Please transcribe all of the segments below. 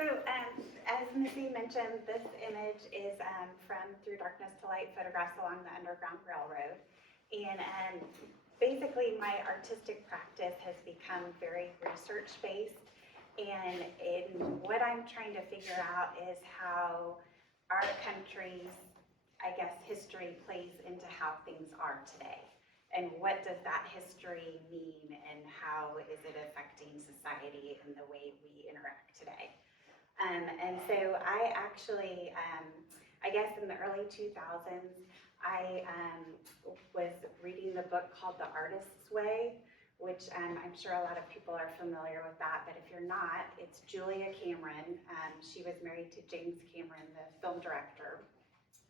As Missy mentioned, this image is from Through Darkness to Light, photographs along the Underground Railroad. And basically my artistic practice has become very research-based. And what I'm trying to figure out is how our country's, I guess, history plays into how things are today. And what does that history mean, and how is it affecting society and the way we interact today? And so I actually, I guess in the early 2000s, I was reading the book called The Artist's Way, which I'm sure a lot of people are familiar with that, but if you're not, it's Julia Cameron. She was married to James Cameron, the film director.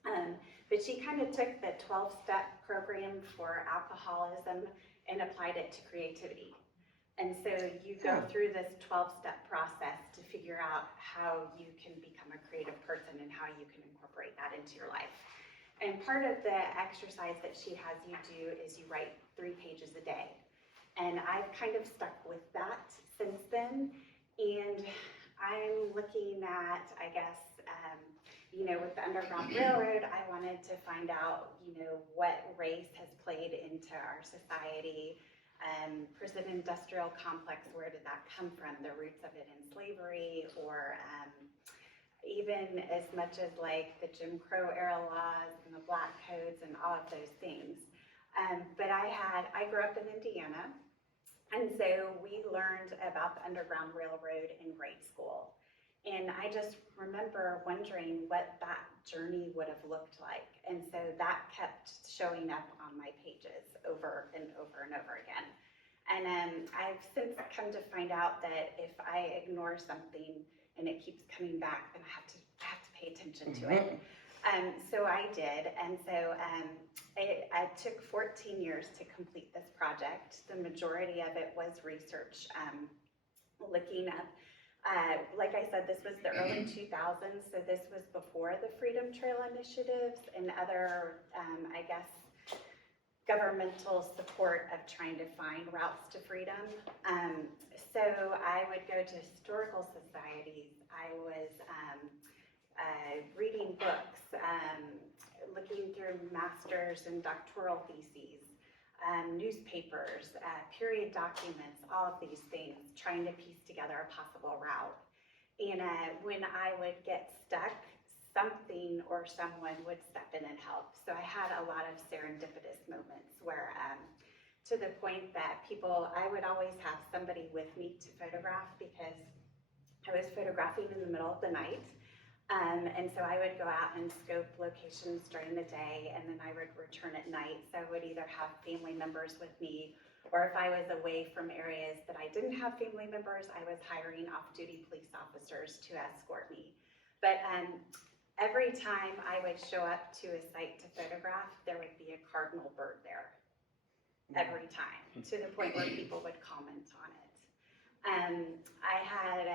But she kind of took the 12-step program for alcoholism and applied it to creativity. And so you go through this 12-step process to figure out how you can become a creative person and how you can incorporate that into your life. And part of the exercise that she has you do is you write 3 pages a day. And I've kind of stuck with that since then. And I'm looking at, I guess, with the Underground Railroad, I wanted to find out, what race has played into our society. Prison industrial complex, where did that come from? The roots of it in slavery, or even as much as like the Jim Crow era laws and the black codes and all of those things. But I grew up in Indiana, and so we learned about the Underground Railroad in grade school. And I just remember wondering what that journey would have looked like. And so that kept showing up on my pages over and over and over again. And I've since come to find out that if I ignore something and it keeps coming back, then I have to pay attention to it. So I did, and so I took 14 years to complete this project. The majority of it was research, looking up. Like I said, this was the early 2000s, so this was before the Freedom Trail initiatives and other, I guess, governmental support of trying to find routes to freedom. So I would go to historical societies. I was reading books, looking through master's and doctoral theses, newspapers, period documents, all of these things, trying to piece together a possible route. And when I would get stuck, something or someone would step in and help. So I had a lot of serendipitous moments where, to the point that I would always have somebody with me to photograph, because I was photographing in the middle of the night. And so I would go out and scope locations during the day, and then I would return at night. So I would either have family members with me, or if I was away from areas that I didn't have family members, I was hiring off-duty police officers to escort me. But every time I would show up to a site to photograph, there would be a cardinal bird there. Every time, to the point where people would comment on it. I had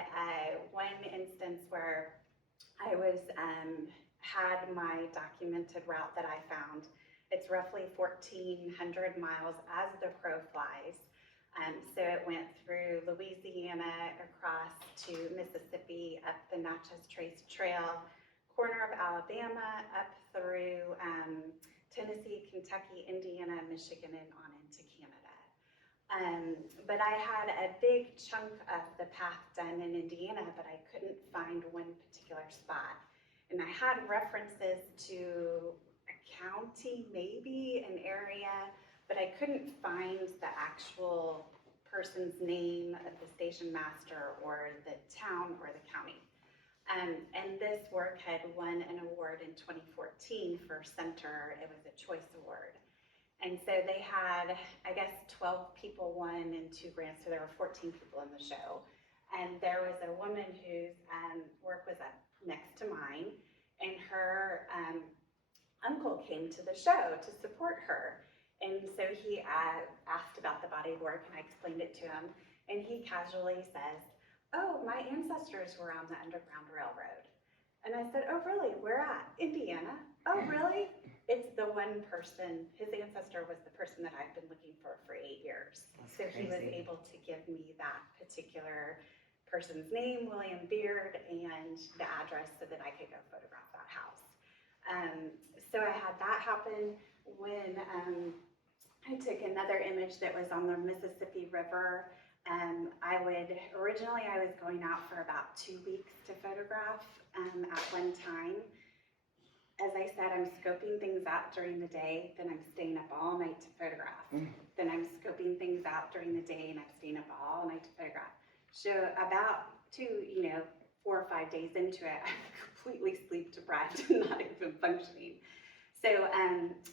one instance where I had my documented route that I found. It's roughly 1,400 miles as the crow flies. So it went through Louisiana, across to Mississippi, up the Natchez Trace Trail, corner of Alabama, up through Tennessee, Kentucky, Indiana, Michigan, and on into Canada. But I had a big chunk of the path done in Indiana, but I couldn't find one particular spot. And I had references to a county, maybe an area, but I couldn't find the actual person's name of the station master or the town or the county. And this work had won an award in 2014 for Center. It was a choice award. And so they had, I guess, 12 people won and 2 grants, so there were 14 people in the show. And there was a woman whose work was up next to mine, and her uncle came to the show to support her. And so he asked about the body of work, and I explained it to him, and he casually says, "Oh, my ancestors were on the Underground Railroad." And I said, "Oh, really? Where at?" "Indiana." "Oh, really?" It's the one person, his ancestor was the person that I've been looking for 8 years. That's so crazy. He was able to give me that particular person's name, William Beard, and the address so that I could go photograph that house. So I had that happen when I took another image that was on the Mississippi River. Originally I was going out for about 2 weeks to photograph at one time. As I said, I'm scoping things out during the day, then I'm staying up all night to photograph. Then I'm scoping things out during the day and I'm staying up all night to photograph. So about 4 or 5 days into it, I'm completely sleep deprived and not even functioning. So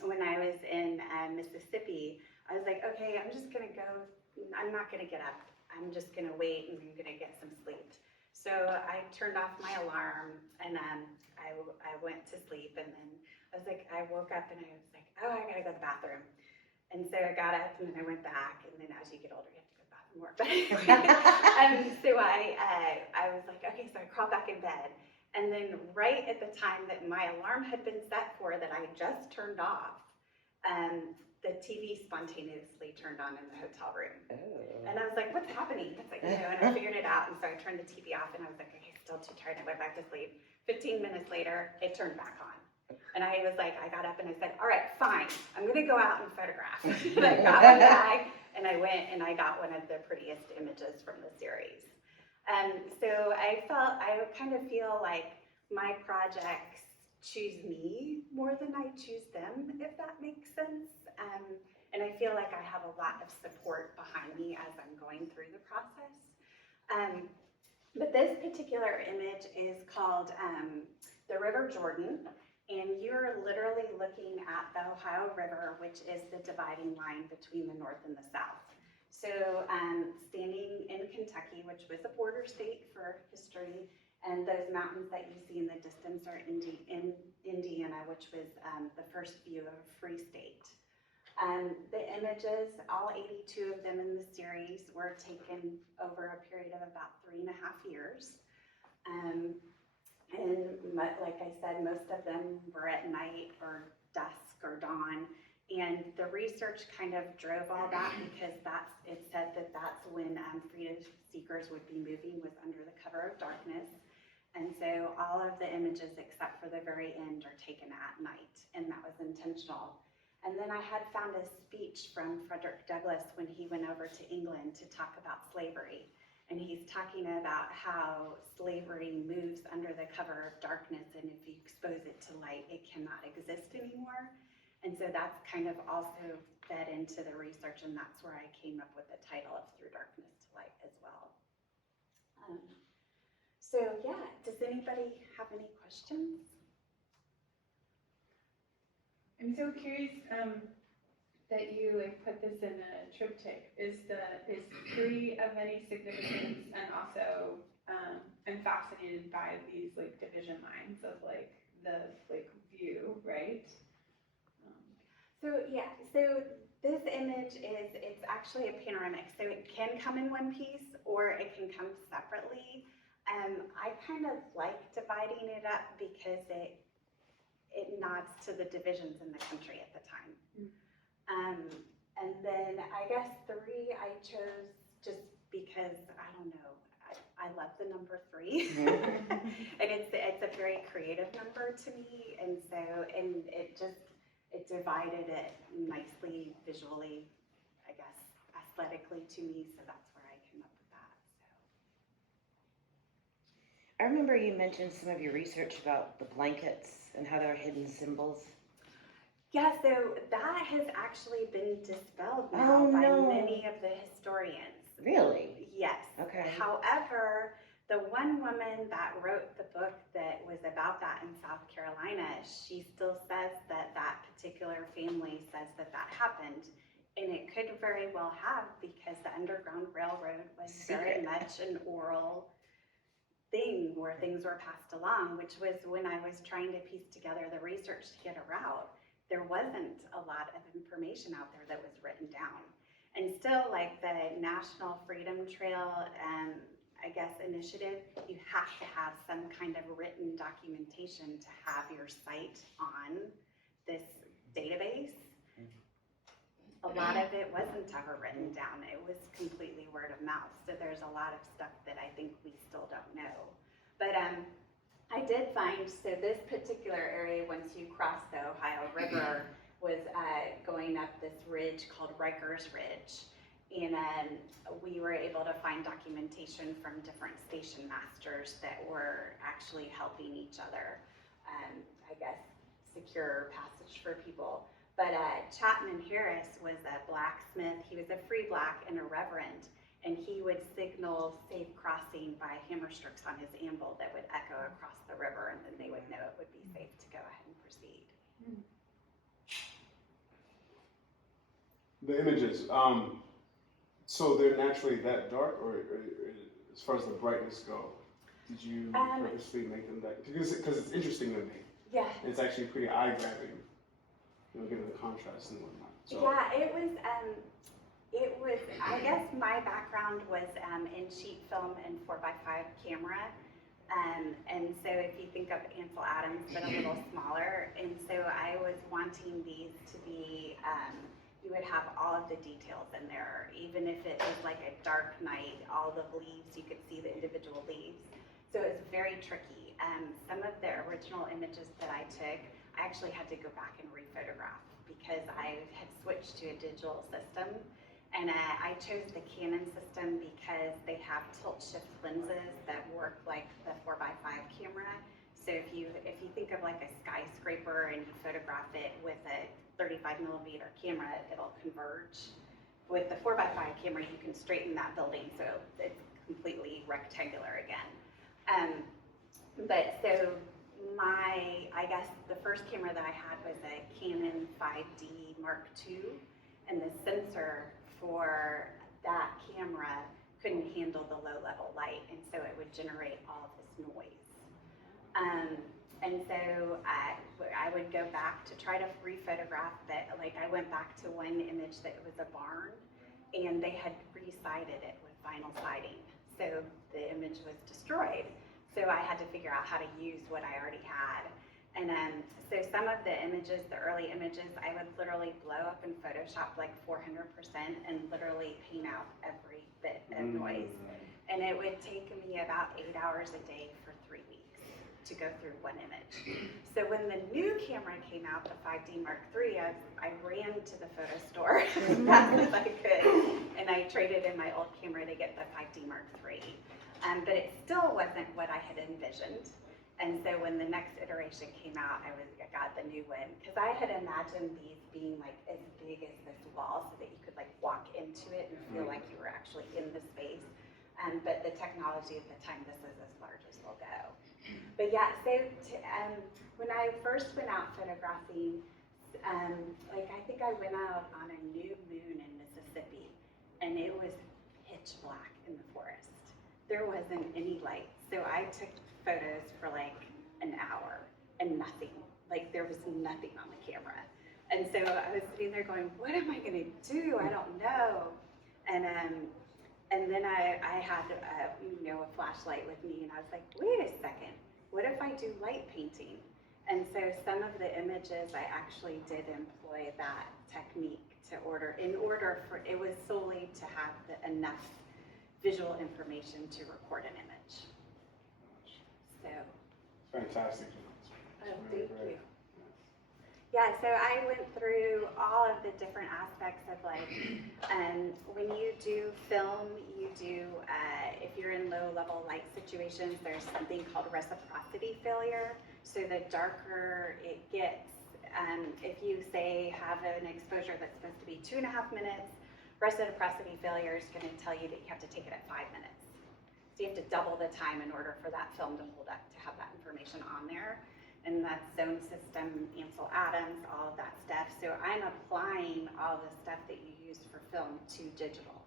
when I was in Mississippi, I was like, okay, I'm just gonna go, I'm not gonna get up. I'm just gonna wait and I'm gonna get some sleep. So I turned off my alarm and I went to sleep, and then I woke up and I was like, oh, I gotta go to the bathroom. And so I got up and then I went back, and then as you get older, you have to go to the bathroom more. But anyway, so I was like, okay, so I crawled back in bed. And then right at the time that my alarm had been set for that I just turned off, the TV spontaneously turned on in the hotel room. Oh. And I was like, what's happening? And I figured it out. And so I turned the TV off and I was like, okay, still too tired. I went back to sleep. 15 minutes later, it turned back on. And I was like, I got up and I said, all right, fine. I'm going to go out and photograph. And I got my bag and I went and I got one of the prettiest images from the series. So I kind of feel like my projects choose me more than I choose them, if that makes sense. And I feel like I have a lot of support behind me as I'm going through the process. But this particular image is called the River Jordan, and you're literally looking at the Ohio River, which is the dividing line between the North and the South. So standing in Kentucky, which was a border state for history, and those mountains that you see in the distance are in Indiana, which was the first view of a free state. The images, all 82 of them in the series, were taken over a period of about 3.5 years. And like I said, most of them were at night or dusk or dawn. And the research kind of drove all that because it said that that's when freedom seekers would be moving, was under the cover of darkness. And so all of the images except for the very end are taken at night, and that was intentional. And then I had found a speech from Frederick Douglass when he went over to England to talk about slavery. And he's talking about how slavery moves under the cover of darkness, and if you expose it to light, it cannot exist anymore. And so that's kind of also fed into the research, and that's where I came up with the title of Through Darkness to Light as well. So yeah, does anybody have any questions? I'm so curious that you put this in a triptych. Is 3 of any significance, and also I'm fascinated by these division lines of the view, right? So yeah, so this image it's actually a panoramic, so it can come in one piece or it can come separately. I kind of like dividing it up because it nods to the divisions in the country at the time. And then I guess 3 I chose just because, I don't know, I love the number 3. And it's a very creative number to me, and so, and it divided it nicely visually, I guess, aesthetically to me, so that's where I came up with that. I remember you mentioned some of your research about the blankets and how they're hidden symbols. Yeah, so that has actually been dispelled now by many of the historians. Really? Yes. Okay. However, the one woman that wrote the book that was about that in South Carolina, she still says that that particular family says that happened. And it could very well have, because the Underground Railroad was very much an oral thing where things were passed along, which was when I was trying to piece together the research to get a route. There wasn't a lot of information out there that was written down. And still, like the National Freedom Trail, I guess, initiative, you have to have some kind of written documentation to have your site on this database. A lot of it wasn't ever written down. It was completely word of mouth. So there's a lot of stuff that I think we still don't know. But I did find, so this particular area, once you cross the Ohio River, was going up this ridge called Rikers Ridge. And we were able to find documentation from different station masters that were actually helping each other, I guess, secure passage for people. But Chapman Harris was a blacksmith. He was a free black and a reverend, and he would signal safe crossing by hammer strokes on his anvil that would echo across the river, and then they would know it would be safe to go ahead and proceed. The images, so they're naturally that dark, or as far as the brightness go, did you purposely make them that? Because it's interesting to me. Yeah. And it's actually pretty eye-grabbing, given the contrast and whatnot. So. Yeah, it was, I guess my background was in sheet film and 4x5 camera. And so if you think of Ansel Adams, but a little smaller, and so I was wanting these to be, you would have all of the details in there, even if it was like a dark night, all the leaves, you could see the individual leaves. So it's very tricky. Some of the original images that I took, I actually had to go back and rephotograph because I had switched to a digital system. And I chose the Canon system because they have tilt shift lenses that work like the 4x5 camera. So if you think of like a skyscraper and you photograph it with a 35mm camera, it'll converge. With the 4x5 camera, you can straighten that building so it's completely rectangular again. But so I guess the first camera that I had was a Canon 5D Mark II, and the sensor for that camera couldn't handle the low level light, and so it would generate all of this noise. And so I would go back to try to rephotograph that. Like I went back to one image that was a barn, and they had re-sided it with vinyl siding. So the image was destroyed. So I had to figure out how to use what I already had. And so some of the images, the early images, I would literally blow up in Photoshop like 400% and literally paint out every bit of noise. And it would take me about 8 hours a day for 3 weeks to go through one image. So when the new camera came out, the 5D Mark III, I ran to the photo store as fast as I could, and I traded in my old camera to get the 5D Mark III. But it still wasn't what I had envisioned. And so when the next iteration came out, I got the new one, because I had imagined these being like as big as this wall so that you could like walk into it and feel like you were actually in the space. But the technology at the time, this is as large as we'll go. But yeah, so when I first went out photographing, like I think I went out on a new moon in Mississippi, and it was pitch black in the forest. There wasn't any light, so I took photos for like an hour and nothing. Like there was nothing on the camera. And so I was sitting there going, what am I gonna do? I don't know. And then I had a flashlight with me, and I was like, wait a second, what if I do light painting? And so some of the images I actually did employ that technique it was solely to have enough visual information to record an image. So. Fantastic. Oh, thank you. Yeah, so I went through all of the different aspects of like, when you do film, you do, if you're in low level light situations, there's something called reciprocity failure. So the darker it gets, if you say have an exposure that's supposed to be 2.5 minutes, reciprocity failure is going to tell you that you have to take it at 5 minutes. So you have to double the time in order for that film to hold up, to have that information on there. And that's zone system, Ansel Adams, all of that stuff. So I'm applying all the stuff that you use for film to digital.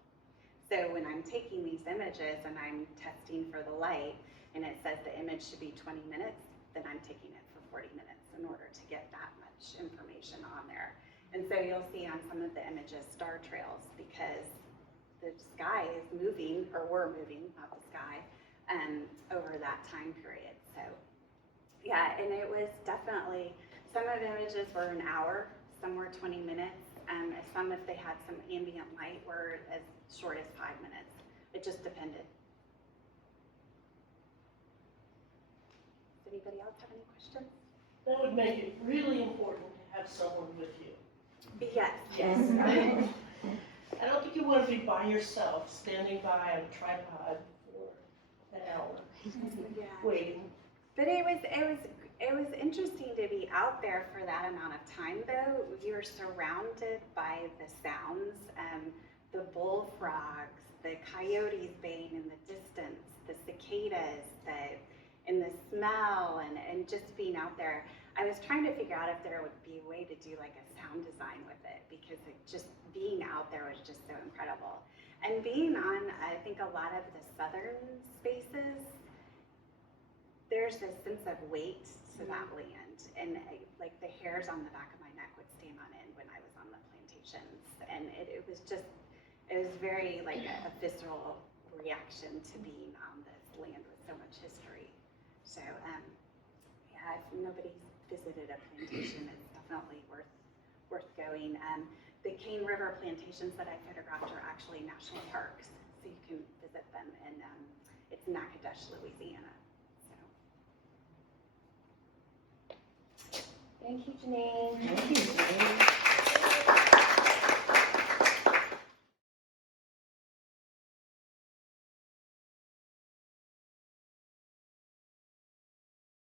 So when I'm taking these images and I'm testing for the light, and it says the image should be 20 minutes, then I'm taking it for 40 minutes in order to get that much information on there. And so you'll see on some of the images star trails because the sky is moving, or we're moving, not the sky, over that time period. So yeah, and it was definitely, some of the images were an hour, some were 20 minutes. Some, if they they had some ambient light were as short as 5 minutes. It just depended. Does anybody else have any questions? That would make it really important to have someone with you. Yes. Yes. I don't think you want to be by yourself, standing by on a tripod for an hour, Yeah. waiting. But it was interesting to be out there for that amount of time, though. You're surrounded by the sounds, the bullfrogs, the coyotes baying in the distance, the cicadas, and the smell, and just being out there. I was trying to figure out if there would be a way to do like a sound design with it, because just being out there was just so incredible. And being on, I think, a lot of the southern spaces, there's this sense of weight to that land, and like the hairs on the back of my neck would stand on end when I was on the plantations, and it was very like a visceral reaction to being on this land with so much history. So yeah, if nobody's visited a plantation, it's definitely worth going. The Cane River plantations that I photographed are actually national parks, so you can visit them, and it's Natchitoches, Louisiana. Thank you, Jeanine. Thank you.